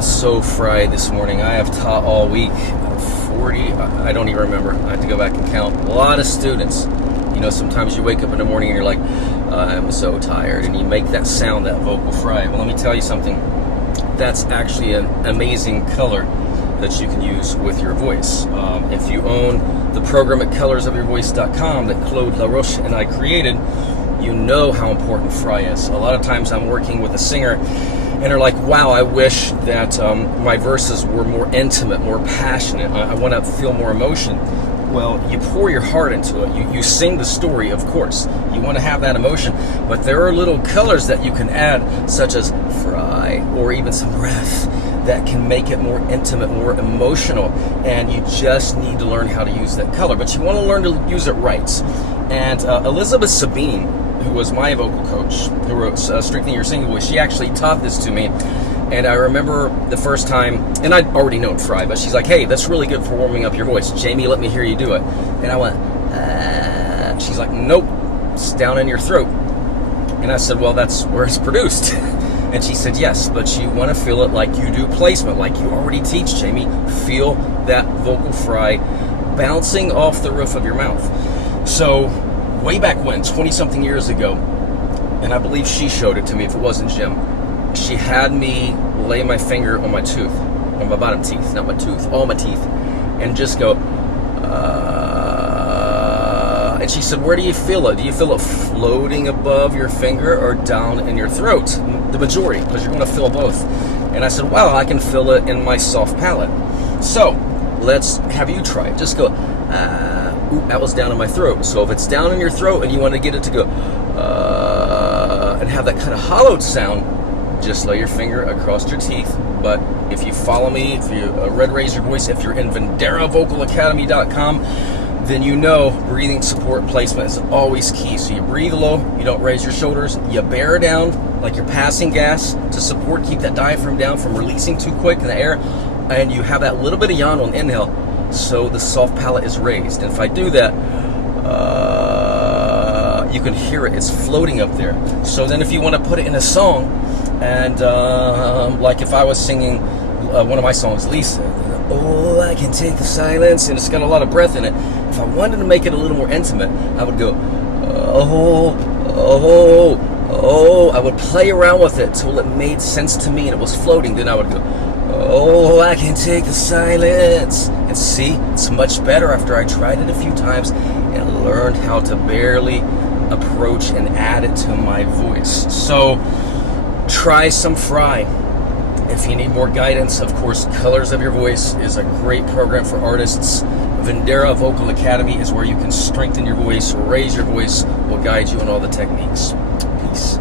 am so fried this morning. I have taught all week. 40, I don't even remember. I have to go back and count. A lot of students. You know, sometimes you wake up in the morning and you're like, I'm so tired. And you make that sound, that vocal fry. Well, let me tell you something. That's actually an amazing color that you can use with your voice. If you own the program at colorsofyourvoice.com that Claude LaRoche and I created, you know how important fry is. A lot of times I'm working with a singer and they're like, wow, I wish that my verses were more intimate, more passionate. I want to feel more emotion. Well, you pour your heart into it. You sing the story, of course. You want to have that emotion. But there are little colors that you can add, such as fry or even some breath, that can make it more intimate, more emotional. And you just need to learn how to use that color. But you want to learn to use it right. And Elizabeth Sabine, who was my vocal coach, who wrote Strengthening Your Singing Voice, she actually taught this to me. And I remember the first time, and I'd already known fry, but she's like, hey, that's really good for warming up your voice. Jamie, let me hear you do it. And I went, She's like, nope, it's down in your throat. And I said, well, that's where it's produced. And she said, yes, but you want to feel it like you do placement, like you already teach, Jamie. Feel that vocal fry bouncing off the roof of your mouth. So way back when, 20-something years ago, and I believe she showed it to me if it wasn't Jim, she had me lay my finger on my tooth, on my bottom teeth, not my tooth, all my teeth, and just go, and she said, where do you feel it? Do you feel it floating above your finger or down in your throat? The majority, because you're going to feel both. And I said, wow, I can feel it in my soft palate. So let's have you try it. Just go, ooh, that was down in my throat. So if it's down in your throat and you want to get it to go, and have that kind of hollowed sound, just lay your finger across your teeth. But if you follow me, if you Red Raise Your Voice, if you're in VenderaVocalAcademy.com, then you know breathing support placement is always key. So you breathe low, you don't raise your shoulders, you bear down like you're passing gas to support, keep that diaphragm down from releasing too quick in the air, and you have that little bit of yawn on inhale, so the soft palate is raised. And if I do that, you can hear it, it's floating up there. So then if you want to put it in a song, and like if I was singing one of my songs, Lisa, oh, I can take the silence, and it's got a lot of breath in it. If I wanted to make it a little more intimate, I would go, I would play around with it till it made sense to me and it was floating. Then I would go, oh, I can take the silence. And see, it's much better after I tried it a few times and learned how to barely approach and add it to my voice. So try some fry. If you need more guidance, of course, Colors of Your Voice is a great program for artists. Vendera Vocal Academy is where you can strengthen your voice, raise your voice. We'll guide you in all the techniques. Peace.